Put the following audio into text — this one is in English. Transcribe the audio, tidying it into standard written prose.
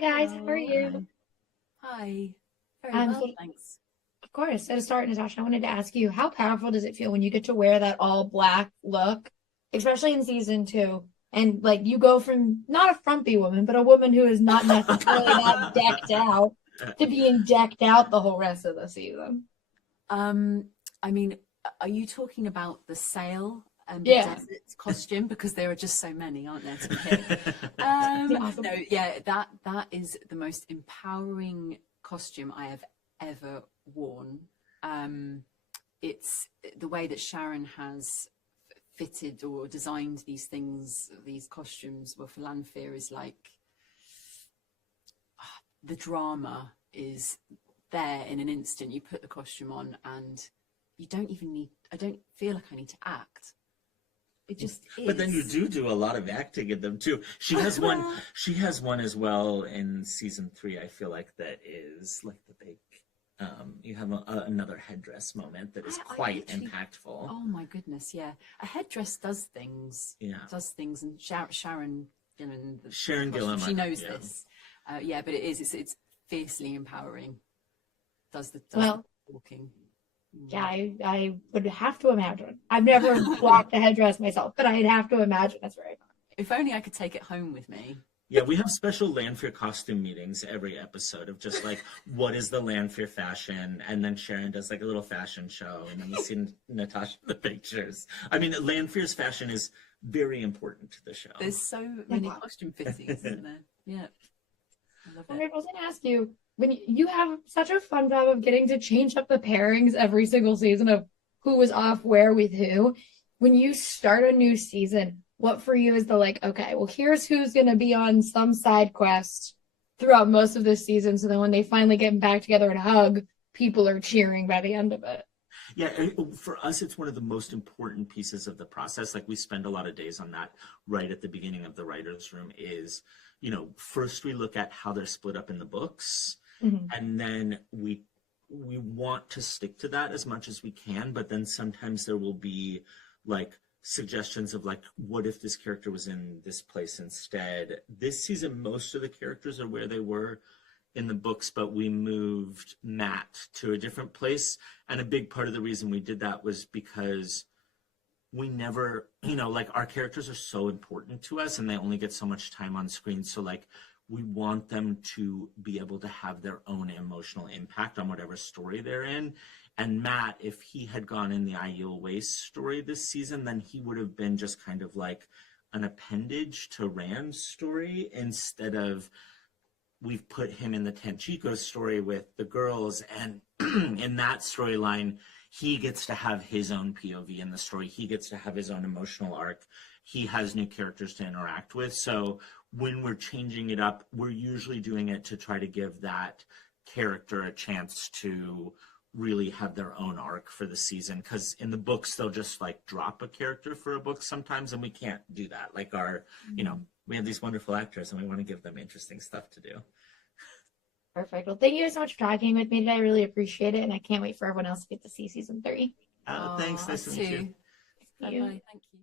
Hi guys, how are Hello. you? Hi. Very Um, well, so thanks. of course, so to start, Natasha, I wanted to ask you, how powerful does it feel when you get to wear that all black look, especially in season two? And like you go from not a frumpy woman, but a woman who is not necessarily that decked out to being decked out the whole rest of the season. Um, I mean, are you talking about the sail and the Yeah, desert costume? Because there are just so many, aren't there, to pick? yeah, awesome. No, yeah, that is the most empowering costume I have ever worn. Um, it's the way that Sharon has fitted or designed these things, these costumes, well, for Lanfear is like the drama is there in an instant. You put the costume on and you don't even need, I don't feel like I need to act. It just But then you is. do a lot of acting in them too. She has one. She has one as well in season three. I feel like that is like the big. You have another headdress moment that is I quite literally, impactful. oh my goodness, yeah. A headdress Yeah, does things, and Sharon Gillan, the Sharon costume, Gillan. she knows Yeah, this. Yeah, but it's fiercely empowering. Does the Well, talking. yeah, Mm. I would have to imagine. I've never rocked a headdress myself, but I'd have to imagine that's very If only I could take it home with me. yeah. We have special Lanfear costume meetings every episode of just like what is the Lanfear fashion, and then Sharon does like a little fashion show, and then we see Natasha in the pictures. I mean, Lanfear's fashion is very important to the show. There's so many fun. costume fittings, isn't there? Yeah, I love Well, it. I was going to ask you, when you have such a fun job of getting to change up the pairings every single season of who was off where with who, when you start a new season, what for you is the like, okay, well, here's who's going to be on some side quest throughout most of this season. So then when they finally get back together and hug, people are cheering by the end of it. Yeah, for us, it's one of the most important pieces of the process. Like we spend a lot of days on that right at the beginning of the writer's room is, first we look at how they're split up in the books, Mhm. and then we want to stick to that as much as we can, but then sometimes there will be like suggestions of like, what if this character was in this place instead? This season, most of the characters are where they were in the books, but we moved Matt to a different place. And a big part of the reason we did that was because we never, like our characters are so important to us and they only get so much time on screen. So, like, we want them to be able to have their own emotional impact on whatever story they're in. And Matt, if he had gone in the Aiel Waste story this season, then he would have been just kind of like an appendage to Rand's story instead of we've put him in the Tenchiko story with the girls, and in that storyline, he gets to have his own POV in the story. He gets to have his own emotional arc. He has new characters to interact with. So when we're changing it up, we're usually doing it to try to give that character a chance to really have their own arc for the season, because in the books they'll just like drop a character for a book sometimes, and we can't do that. Like we have these wonderful actors and we want to give them interesting stuff to do. Perfect. Well, thank you so much for talking with me today. I really appreciate it. And I can't wait for everyone else to get to see season three. Thanks. Oh, Nice us to meet you. too. Thank Bye you. bye. Thank you.